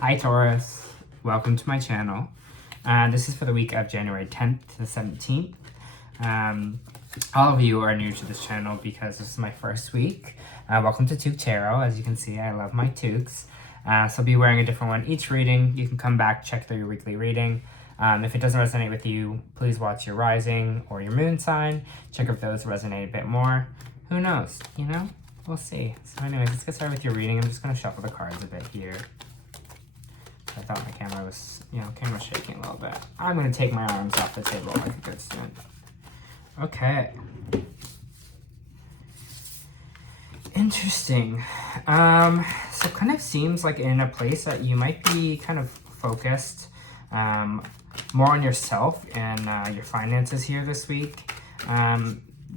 Hi Taurus, welcome to my channel. This is for the week of January 10th to the 17th. All of you are new to this channel because this is my first week. Welcome to Toque Tarot. As you can see, I love my toques. So I'll be wearing a different one each reading. You can come back, check through your weekly reading. If it doesn't resonate with you, please watch your rising or your moon sign. Check if those resonate a bit more. Who knows, you know? We'll see. So anyways, let's get started with your reading. I'm just going to shuffle the cards a bit here. I thought my camera was, camera's shaking a little bit. I'm going to take my arms off the table like a good student. Okay. Interesting. So it kind of seems like in a place that you might be kind of focused more on yourself and your finances here this week.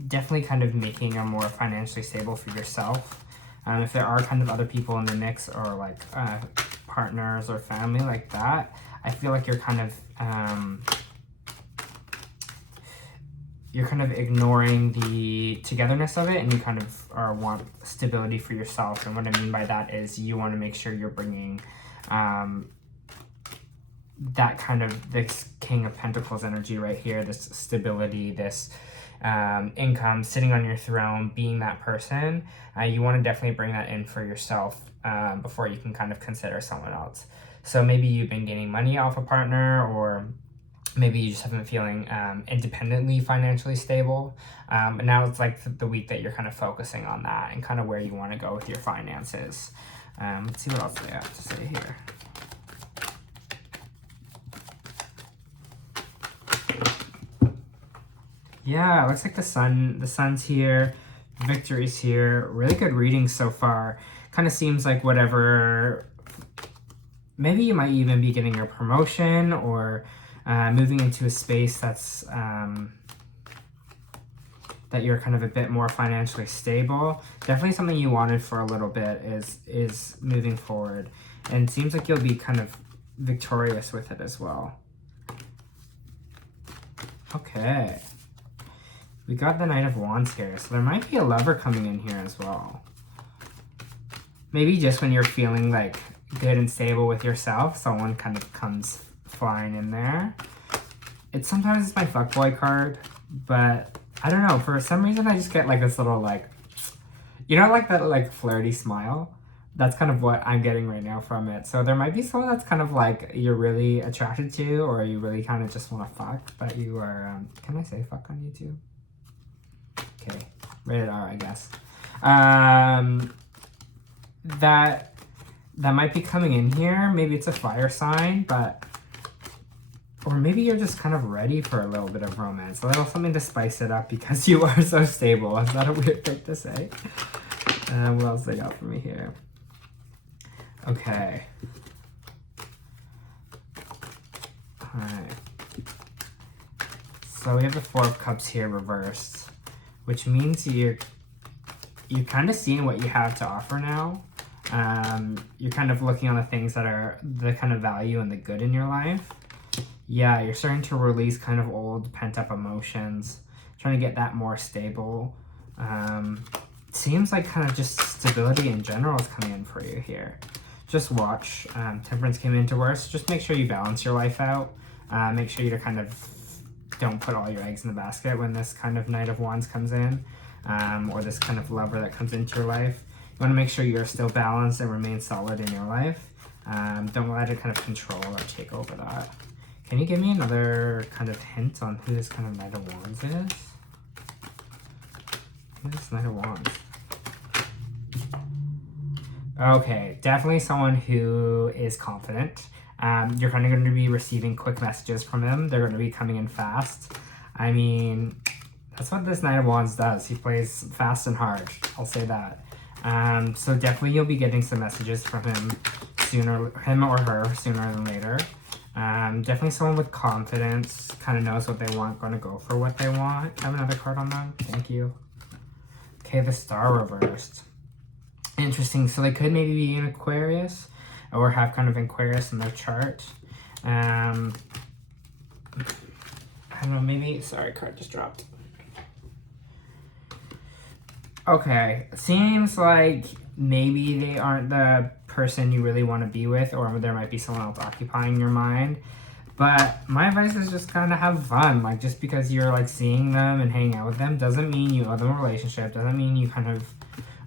Definitely kind of making a more financially stable for yourself. If there are kind of other people in the mix or like partners or family like that, I feel like you're kind of ignoring the togetherness of it, and you kind of want stability for yourself. And what I mean by that is you want to make sure you're bringing that kind of this King of Pentacles energy right here, this stability, this income, sitting on your throne, being that person. You want to definitely bring that in for yourself before you can kind of consider someone else. So maybe you've been getting money off a partner, or maybe you just haven't been feeling independently financially stable. And now it's like the week that you're kind of focusing on that and kind of where you want to go with your finances. Let's see what else they have to say here. Yeah, it looks like the sun's here, victory's here. Really good reading so far. Kind of seems like whatever, maybe you might even be getting a promotion or moving into a space that's that you're kind of a bit more financially stable. Definitely something you wanted for a little bit is moving forward, and it seems like you'll be kind of victorious with it as well. Okay. We got the Knight of Wands here, so there might be a lover coming in here as well. Maybe just when you're feeling like good and stable with yourself, someone kind of comes flying in there. Sometimes it's my fuckboy card, but I don't know, for some reason I just get like this little like, like that like flirty smile. That's kind of what I'm getting right now from it. So there might be someone that's kind of like you're really attracted to, or you really kind of just want to fuck, but you are, can I say fuck on YouTube? Okay, rated R, I guess. That might be coming in here. Maybe it's a fire sign, or maybe you're just kind of ready for a little bit of romance, a little something to spice it up because you are so stable. Is that a weird thing to say? What else they got for me here? Okay. Alright. So we have the Four of Cups here reversed, which means you're kind of seeing what you have to offer now. You're kind of looking on the things that are the kind of value and the good in your life. Yeah, you're starting to release kind of old pent-up emotions, trying to get that more stable. Seems like kind of just stability in general is coming in for you here. Just watch. Temperance came into worse. Just make sure you balance your life out. Make sure you kind of don't put all your eggs in the basket when this kind of Knight of Wands comes in, or this kind of lover that comes into your life. You want to make sure you're still balanced and remain solid in your life. Don't let it kind of control or take over that. Can you give me another kind of hint on who this kind of Knight of Wands is? Who's this Knight of Wands? Okay, definitely someone who is confident. You're kind of going to be receiving quick messages from him. They're going to be coming in fast. I mean, that's what this Knight of Wands does. He plays fast and hard. I'll say that. So definitely you'll be getting some messages from him or her sooner than later. Definitely someone with confidence, kind of knows what they want, going to go for what they want. I have another card on them. Thank you. Okay, the Star reversed. Interesting. So they could maybe be in Aquarius, or have kind of Aquarius in their chart. I don't know, maybe, sorry, card just dropped. Okay, seems like maybe they aren't the person you really want to be with, or there might be someone else occupying your mind. But my advice is just kind of have fun. Like, just because you're like seeing them and hanging out with them doesn't mean you owe them a relationship, doesn't mean you kind of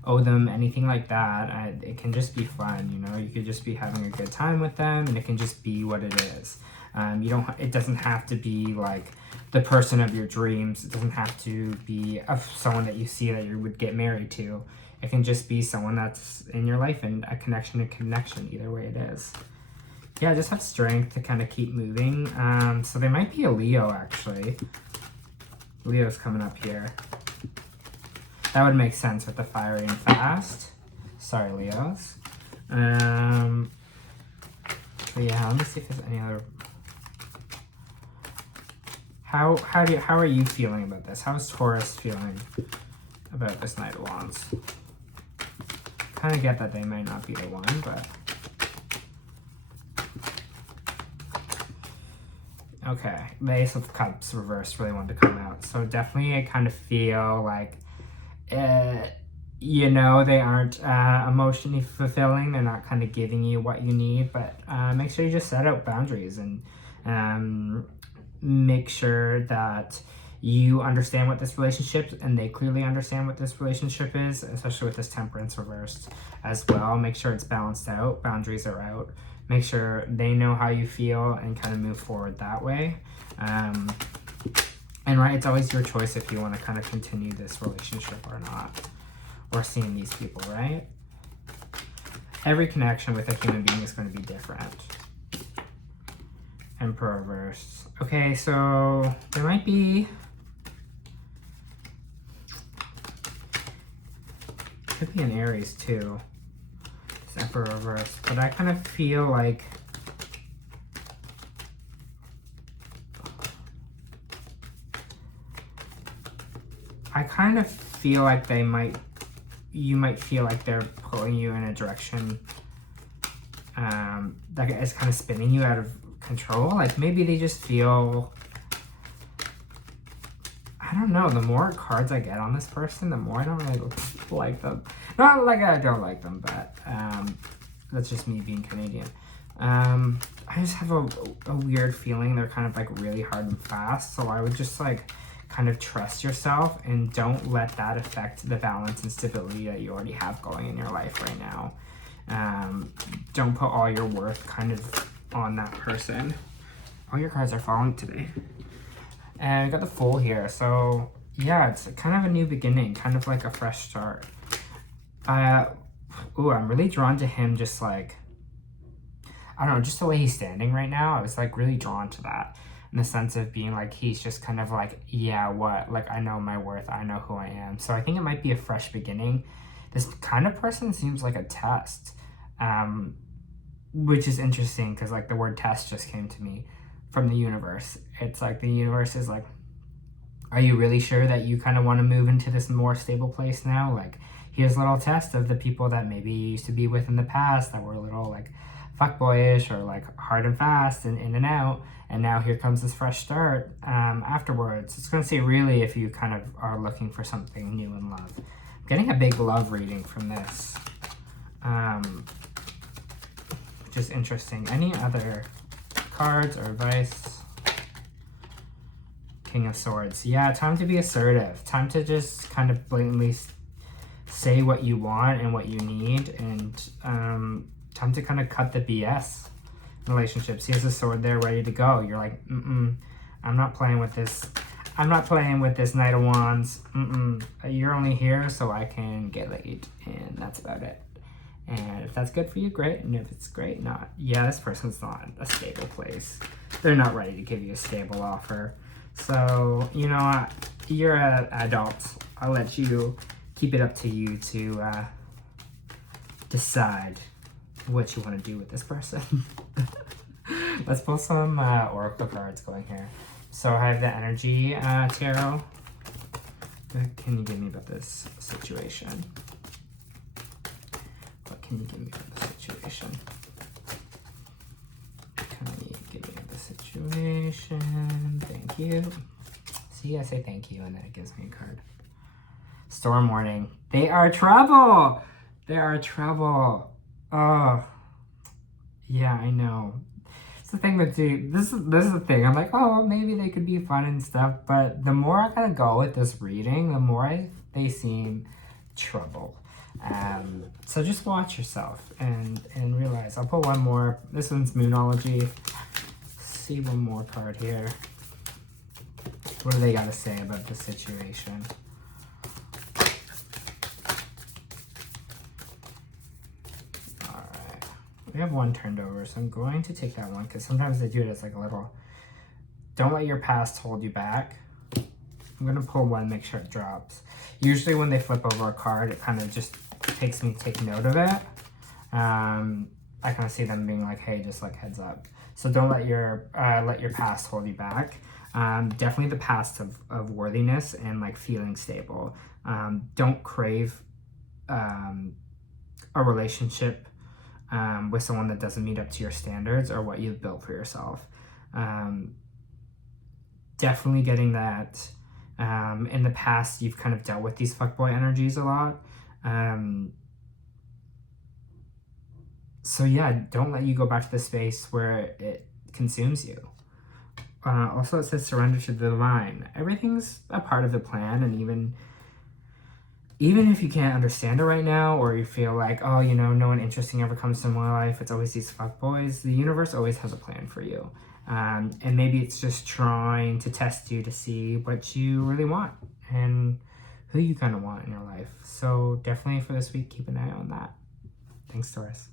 owe them anything like that. It can just be fun, you know. You could just be having a good time with them, and it can just be what it is. It doesn't have to be like the person of your dreams. It doesn't have to be someone that you see that you would get married to. It can just be someone that's in your life, and a connection to connection, either way it is. Yeah, just have strength to kind of keep moving. So they might be a Leo, actually. Leo's coming up here. That would make sense with the fiery and fast. Sorry, Leos. But yeah, let me see if there's any other... How are you feeling about this? How is Taurus feeling about this Knight of Wands? Kind of get that they might not be the one, but... Okay, the Ace of Cups reversed really wanted to come out. So definitely I kind of feel like, you know, they aren't emotionally fulfilling. They're not kind of giving you what you need, but make sure you just set out boundaries and make sure that you understand what this relationship, and they clearly understand what this relationship is, especially with this Temperance reversed as well. Make sure it's balanced out, boundaries are out. Make sure they know how you feel and kind of move forward that way. And right, it's always your choice if you want to kind of continue this relationship or not, or seeing these people, right? Every connection with a human being is going to be different. Emperor reversed. Okay, so there might be... Could be an Aries too. Emperor reversed, but I kind of feel like you might feel like they're pulling you in a direction that is kind of spinning you out of control. Like maybe they just feel, I don't know, the more cards I get on this person, the more I don't really like them. Not like I don't like them, but that's just me being Canadian. I just have a weird feeling they're kind of like really hard and fast, so I would just like kind of trust yourself and don't let that affect the balance and stability that you already have going in your life right now. Don't put all your worth kind of on that person. All your cards are falling today. And we got the Fool here, so yeah, it's kind of a new beginning, kind of like a fresh start. Ooh, I'm really drawn to him, just like, I don't know, just the way he's standing right now. I was like really drawn to that, in the sense of being like, he's just kind of like, yeah, what? Like, I know my worth, I know who I am. So I think it might be a fresh beginning. This kind of person seems like a test, which is interesting because like the word test just came to me from the universe. It's like the universe is like, are you really sure that you kind of want to move into this more stable place now? Like, here's a little test of the people that maybe you used to be with in the past that were a little like fuckboyish or like hard and fast and in and out. And now here comes this fresh start afterwards. It's going to say really if you kind of are looking for something new in love. I'm getting a big love reading from this, which is interesting. Any other cards or advice? King of Swords. Yeah, time to be assertive. Time to just kind of blatantly say what you want and what you need, and time to kind of cut the BS in relationships. He has a sword there ready to go. You're like, I'm not playing with this. I'm not playing with this Knight of Wands. You're only here so I can get laid, and that's about it. And if that's good for you, great. And if it's great, not. Yeah, this person's not a stable place. They're not ready to give you a stable offer. So, you know what? You're an adult. I'll let you keep it up to you to decide what you want to do with this person. Let's pull some oracle cards going here. So I have the Energy Tarot. What can you give me about this situation? What can you give me about the situation? Can you give me about the situation? Thank you. See, I say thank you and then it gives me a card. Storm warning. They are trouble. They are trouble. Oh, yeah, I know. It's the thing with this is the thing. I'm like, oh, maybe they could be fun and stuff, but the more I kind of go with this reading, the more they seem trouble. So just watch yourself and realize. I'll put one more. This one's Moonology. See one more card here. What do they got to say about the situation? Alright. We have one turned over, so I'm going to take that one because sometimes they do it as like a little, don't let your past hold you back. I'm going to pull one, make sure it drops. Usually when they flip over a card, it kind of just takes me to take note of it. I kind of see them being like, hey, just like heads up. So don't let your past hold you back. Definitely the past of worthiness and like feeling stable. Don't crave a relationship with someone that doesn't meet up to your standards or what you've built for yourself. Definitely getting that in the past you've kind of dealt with these fuckboy energies a lot. So yeah, don't let you go back to the space where it consumes you. Also, it says surrender to the divine. Everything's a part of the plan, and even if you can't understand it right now, or you feel like, oh, you know, no one interesting ever comes to my life, it's always these fuckboys, the universe always has a plan for you. And maybe it's just trying to test you to see what you really want and who you kind of want in your life. So definitely for this week, keep an eye on that. Thanks, Taurus.